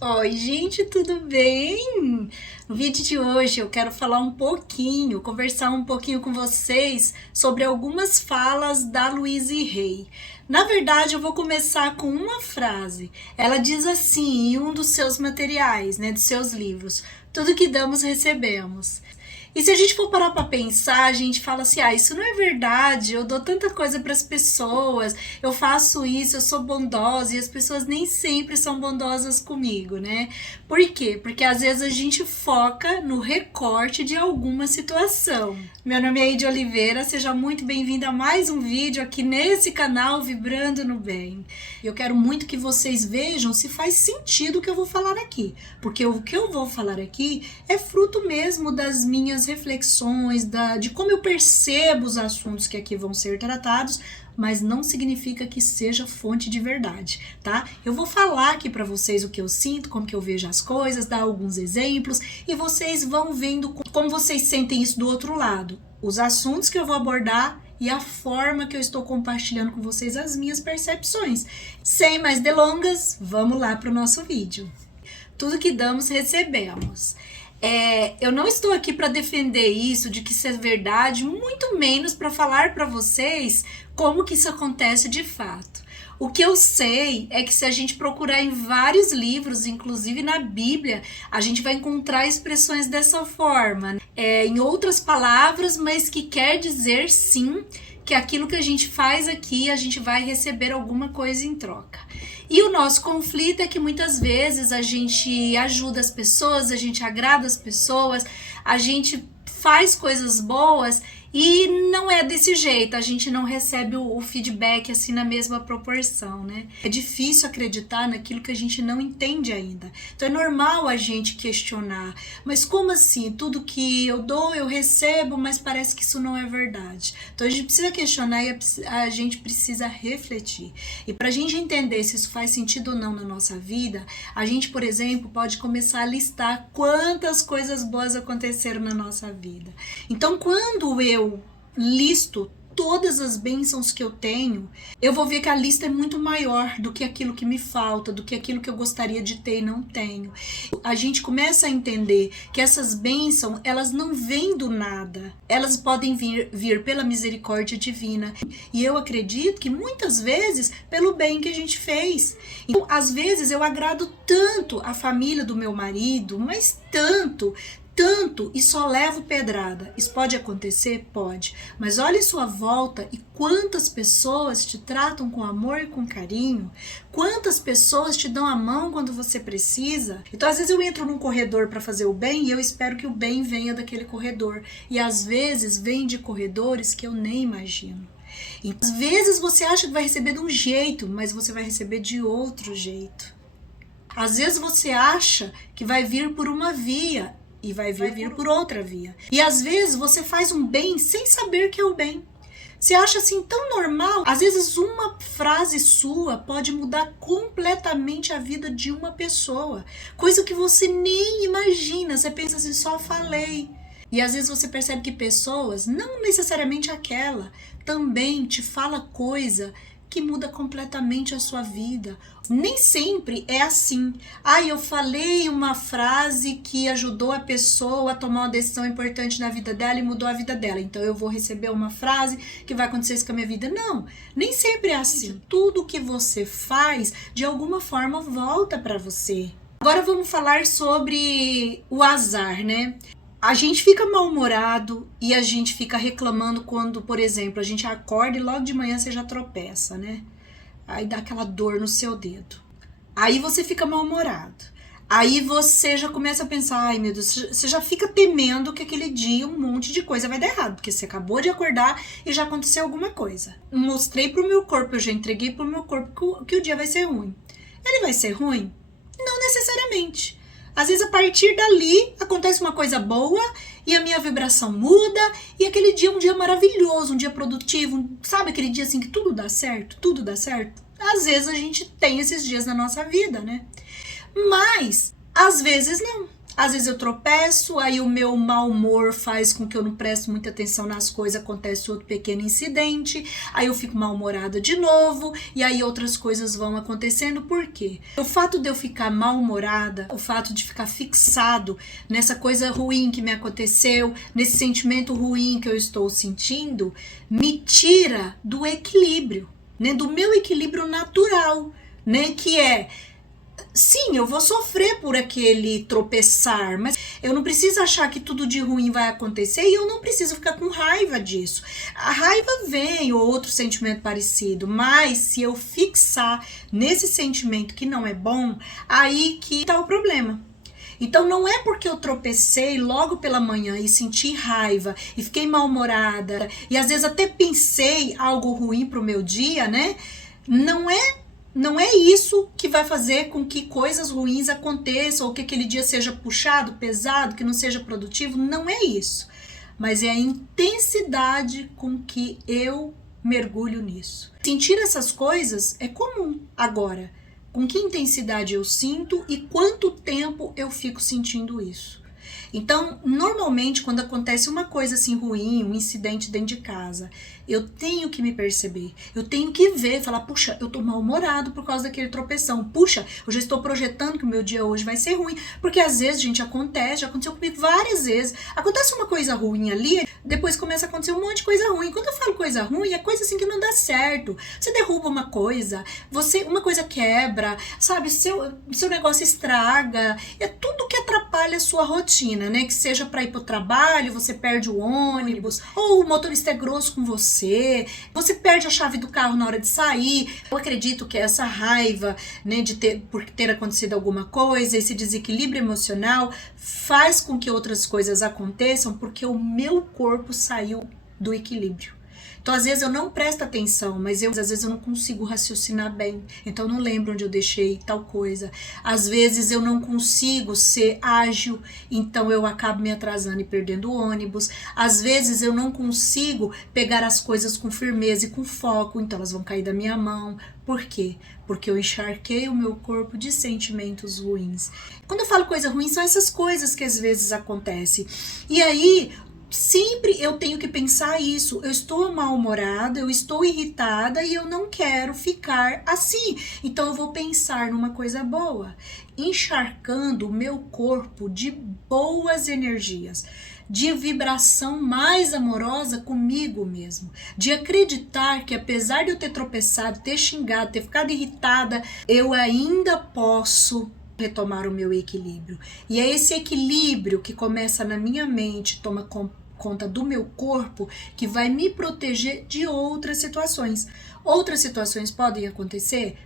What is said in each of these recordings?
Oi, gente, tudo bem? No vídeo de hoje eu quero falar um pouquinho, conversar um pouquinho com vocês sobre algumas falas da Louise Hay. Na verdade, eu vou começar com uma frase. Ela diz assim em um dos seus materiais, dos seus livros: tudo que damos, recebemos. E se a gente for parar para pensar, a gente fala assim: isso não é verdade, eu dou tanta coisa para as pessoas, eu faço isso, eu sou bondosa, e as pessoas nem sempre são bondosas comigo, né? Por quê? Porque às vezes a gente foca no recorte de alguma situação. Meu nome é Idy Oliveira, seja muito bem-vinda a mais um vídeo aqui nesse canal Vibrando no Bem. Eu quero muito que vocês vejam se faz sentido o que eu vou falar aqui, porque o que eu vou falar aqui é fruto mesmo das minhas reflexões, de como eu percebo os assuntos que aqui vão ser tratados, mas não significa que seja fonte de verdade, tá? Eu vou falar aqui para vocês o que eu sinto, como que eu vejo as coisas, dar alguns exemplos e vocês vão vendo como vocês sentem isso do outro lado, os assuntos que eu vou abordar e a forma que eu estou compartilhando com vocês as minhas percepções. Sem mais delongas, vamos lá para o nosso vídeo. Tudo que damos, recebemos. Eu não estou aqui para defender isso, de que isso é verdade, muito menos para falar para vocês como que isso acontece de fato. O que eu sei é que se a gente procurar em vários livros, inclusive na Bíblia, a gente vai encontrar expressões dessa forma, em outras palavras, mas que quer dizer sim que aquilo que a gente faz aqui, a gente vai receber alguma coisa em troca. E o nosso conflito é que muitas vezes a gente ajuda as pessoas, a gente agrada as pessoas, a gente faz coisas boas e não é desse jeito, a gente não recebe o feedback assim na mesma proporção, né? É difícil acreditar naquilo que a gente não entende ainda. Então é normal a gente questionar, mas como assim? Tudo que eu dou, eu recebo, mas parece que isso não é verdade. Então a gente precisa questionar e a gente precisa refletir. E para a gente entender se isso faz sentido ou não na nossa vida, a gente, por exemplo, pode começar a listar quantas coisas boas aconteceram na nossa vida. Então, quando eu listo todas as bênçãos que eu tenho, eu vou ver que a lista é muito maior do que aquilo que me falta, do que aquilo que eu gostaria de ter e não tenho. A gente começa a entender que essas bênçãos, elas não vêm do nada. Elas podem vir pela misericórdia divina. E eu acredito que muitas vezes pelo bem que a gente fez. Então, às vezes eu agrado tanto a família do meu marido, mas tanto, e só levo pedrada. Isso pode acontecer? Pode. Mas olhe sua volta e quantas pessoas te tratam com amor e com carinho. Quantas pessoas te dão a mão quando você precisa. Então, às vezes eu entro num corredor para fazer o bem e eu espero que o bem venha daquele corredor. E às vezes vem de corredores que eu nem imagino. E às vezes você acha que vai receber de um jeito, mas você vai receber de outro jeito. Às vezes você acha que vai vir por uma via e vai vir por outra via. E às vezes você faz um bem sem saber que é o bem. Você acha assim tão normal. Às vezes uma frase sua pode mudar completamente a vida de uma pessoa. Coisa que você nem imagina. Você pensa assim, só falei. E às vezes você percebe que pessoas, não necessariamente aquela, também te fala coisa que muda completamente a sua vida. Nem sempre é assim. Eu falei uma frase que ajudou a pessoa a tomar uma decisão importante na vida dela e mudou a vida dela. Então eu vou receber uma frase que vai acontecer isso com a minha vida. Não, nem sempre é assim. Tudo que você faz, de alguma forma, volta para você. Agora vamos falar sobre o azar, né? A gente fica mal-humorado e a gente fica reclamando quando, por exemplo, a gente acorda e logo de manhã você já tropeça, né? Aí dá aquela dor no seu dedo. Aí você fica mal-humorado. Aí você já começa a pensar, ai meu Deus, você já fica temendo que aquele dia um monte de coisa vai dar errado, porque você acabou de acordar e já aconteceu alguma coisa. Mostrei pro meu corpo, eu já entreguei pro meu corpo que o dia vai ser ruim. Ele vai ser ruim? Não necessariamente. Às vezes, a partir dali, acontece uma coisa boa e a minha vibração muda e aquele dia é um dia maravilhoso, um dia produtivo, sabe aquele dia assim que tudo dá certo? Tudo dá certo? Às vezes a gente tem esses dias na nossa vida, né? Mas, às vezes não. Às vezes eu tropeço, aí o meu mau humor faz com que eu não preste muita atenção nas coisas, acontece outro pequeno incidente, aí eu fico mal-humorada de novo, e aí outras coisas vão acontecendo. Por quê? O fato de eu ficar mal-humorada, o fato de ficar fixado nessa coisa ruim que me aconteceu, nesse sentimento ruim que eu estou sentindo, me tira do equilíbrio, né? Do meu equilíbrio natural, né? Que é, sim, eu vou sofrer por aquele tropeçar, mas eu não preciso achar que tudo de ruim vai acontecer e eu não preciso ficar com raiva disso. A raiva vem, ou outro sentimento parecido, mas se eu fixar nesse sentimento que não é bom, aí que tá o problema. Então não é porque eu tropecei logo pela manhã e senti raiva e fiquei mal-humorada e às vezes até pensei algo ruim pro meu dia, né? Não é isso que vai fazer com que coisas ruins aconteçam ou que aquele dia seja puxado, pesado, que não seja produtivo. Não é isso. Mas é a intensidade com que eu mergulho nisso. Sentir essas coisas é comum agora. Com que intensidade eu sinto e quanto tempo eu fico sentindo isso. Então, normalmente, quando acontece uma coisa assim ruim, um incidente dentro de casa, eu tenho que me perceber, eu tenho que ver, falar, puxa, eu tô mal-humorado por causa daquele tropeção, puxa, eu já estou projetando que o meu dia hoje vai ser ruim, porque às vezes, gente, acontece, já aconteceu comigo várias vezes, acontece uma coisa ruim ali, depois começa a acontecer um monte de coisa ruim. Quando eu falo coisa ruim, é coisa assim que não dá certo, você derruba uma coisa, uma coisa quebra, sabe, seu negócio estraga, é tudo que atrapalha a sua rotina, né, que seja para ir pro trabalho, você perde o ônibus, ou o motorista é grosso com você perde a chave do carro na hora de sair. Eu acredito que essa raiva, né, por ter acontecido alguma coisa, esse desequilíbrio emocional faz com que outras coisas aconteçam porque o meu corpo saiu do equilíbrio. Então, às vezes eu não presto atenção, mas às vezes eu não consigo raciocinar bem. Então, eu não lembro onde eu deixei tal coisa. Às vezes eu não consigo ser ágil, então eu acabo me atrasando e perdendo o ônibus. Às vezes eu não consigo pegar as coisas com firmeza e com foco, então elas vão cair da minha mão. Por quê? Porque eu encharquei o meu corpo de sentimentos ruins. Quando eu falo coisa ruim, são essas coisas que às vezes acontecem. E aí, sempre eu tenho que pensar isso, eu estou mal-humorada, eu estou irritada e eu não quero ficar assim, então eu vou pensar numa coisa boa, encharcando o meu corpo de boas energias, de vibração mais amorosa comigo mesmo, de acreditar que apesar de eu ter tropeçado, ter xingado, ter ficado irritada, eu ainda posso retomar o meu equilíbrio. E é esse equilíbrio que começa na minha mente, toma conta do meu corpo, que vai me proteger de outras situações. Outras situações podem acontecer?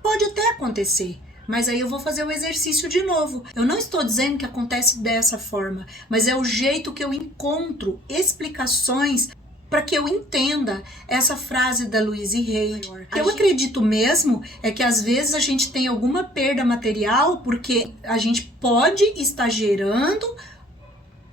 Pode até acontecer, mas aí eu vou fazer o exercício de novo. Eu não estou dizendo que acontece dessa forma, mas é o jeito que eu encontro explicações para que eu entenda essa frase da Louise Hay. Eu acredito mesmo é que às vezes a gente tem alguma perda material porque a gente pode estar gerando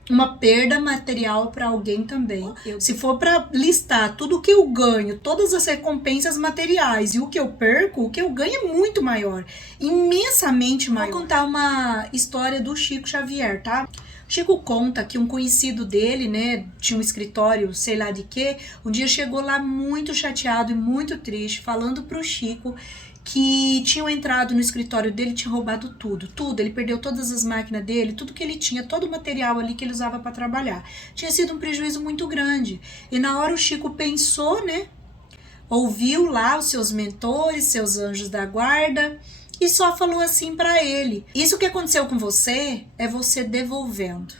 uma perda material para alguém também. Se for para listar tudo o que eu ganho, todas as recompensas materiais e o que eu perco, o que eu ganho é muito maior, imensamente maior. Vou contar uma história do Chico Xavier, tá? Chico conta que um conhecido dele, né, tinha um escritório, sei lá de quê, um dia chegou lá muito chateado e muito triste, falando pro Chico que tinham entrado no escritório dele e tinham roubado tudo. Ele perdeu todas as máquinas dele, tudo que ele tinha, todo o material ali que ele usava para trabalhar. Tinha sido um prejuízo muito grande. E na hora o Chico pensou, né, ouviu lá os seus mentores, seus anjos da guarda, e só falou assim para ele: isso que aconteceu com você é você devolvendo.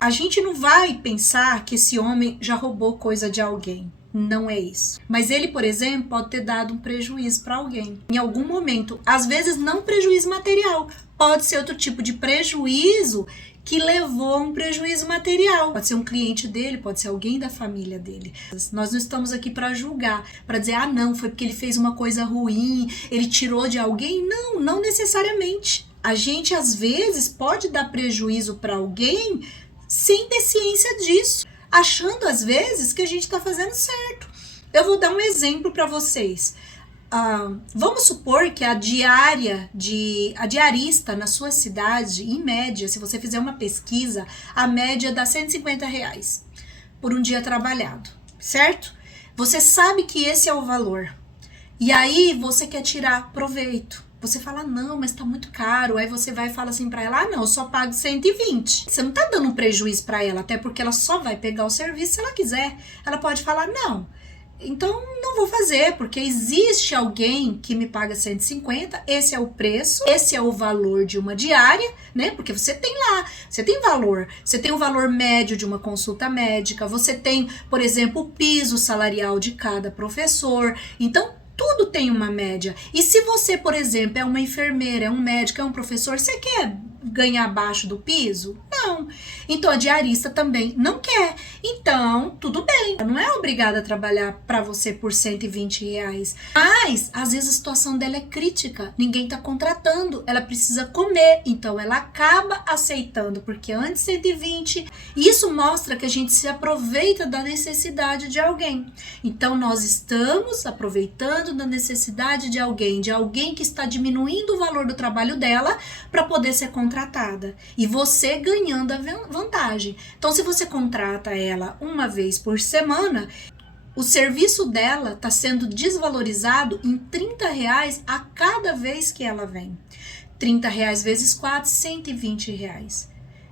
A gente não vai pensar que esse homem já roubou coisa de alguém. Não é isso. Mas ele, por exemplo, pode ter dado um prejuízo para alguém em algum momento. Às vezes não prejuízo material, pode ser outro tipo de prejuízo que levou a um prejuízo material. Pode ser um cliente dele, pode ser alguém da família dele. Nós não estamos aqui para julgar, para dizer, ah não, foi porque ele fez uma coisa ruim, ele tirou de alguém. Não, não necessariamente. A gente às vezes pode dar prejuízo para alguém sem ter ciência disso, achando às vezes que a gente está fazendo certo. Eu vou dar um exemplo para vocês. Vamos supor que a diarista na sua cidade, em média, se você fizer uma pesquisa, a média dá R$ 150 por um dia trabalhado, certo? Você sabe que esse é o valor. E aí você quer tirar proveito. Você fala, não, mas tá muito caro. Aí você vai e fala assim pra ela, não, eu só pago 120. Você não tá dando um prejuízo pra ela, até porque ela só vai pegar o serviço se ela quiser. Ela pode falar, não, então não vou fazer, porque existe alguém que me paga 150, esse é o preço, esse é o valor de uma diária, né? Porque você tem lá, você tem valor, você tem o valor médio de uma consulta médica, você tem, por exemplo, o piso salarial de cada professor, então tudo tem uma média. E se você, por exemplo, é uma enfermeira, é um médico, é um professor, você quer ganhar abaixo do piso? Não. Então a diarista também não quer. Então, tudo bem. Ela não é obrigada a trabalhar para você por R$ 120. Mas, às vezes, a situação dela é crítica. Ninguém tá contratando. Ela precisa comer. Então, ela acaba aceitando. Porque antes 120. Isso mostra que a gente se aproveita da necessidade de alguém. Então, nós estamos aproveitando da necessidade de alguém que está diminuindo o valor do trabalho dela para poder ser contratada. E você ganhando a vantagem. Então, se você contrata ela uma vez por semana, o serviço dela está sendo desvalorizado em R$ 30 a cada vez que ela vem. R$ 30 vezes 4, R$ 120.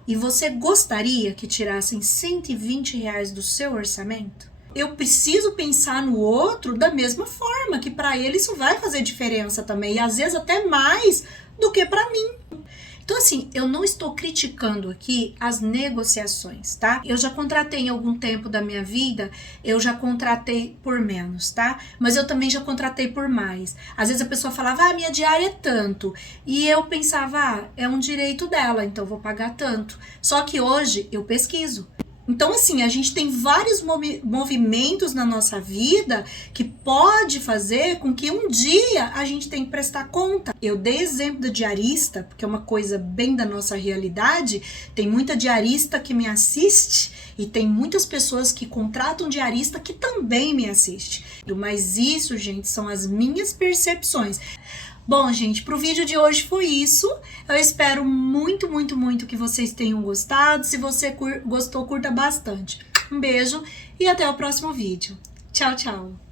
E você gostaria que tirassem R$ 120 do seu orçamento? Eu preciso pensar no outro da mesma forma, que para ele isso vai fazer diferença também, e às vezes até mais do que para mim. Então, assim, eu não estou criticando aqui as negociações, tá? Eu já contratei em algum tempo da minha vida, eu já contratei por menos, tá? Mas eu também já contratei por mais. Às vezes a pessoa falava, minha diária é tanto. E eu pensava, é um direito dela, então vou pagar tanto. Só que hoje eu pesquiso. Então, assim, a gente tem vários movimentos na nossa vida que pode fazer com que um dia a gente tenha que prestar conta. Eu dei exemplo da diarista, porque é uma coisa bem da nossa realidade. Tem muita diarista que me assiste e tem muitas pessoas que contratam diarista que também me assiste. Mas isso, gente, são as minhas percepções. Bom, gente, pro vídeo de hoje foi isso. Eu espero muito, muito, muito que vocês tenham gostado. Se você gostou, curta bastante. Um beijo e até o próximo vídeo. Tchau, tchau!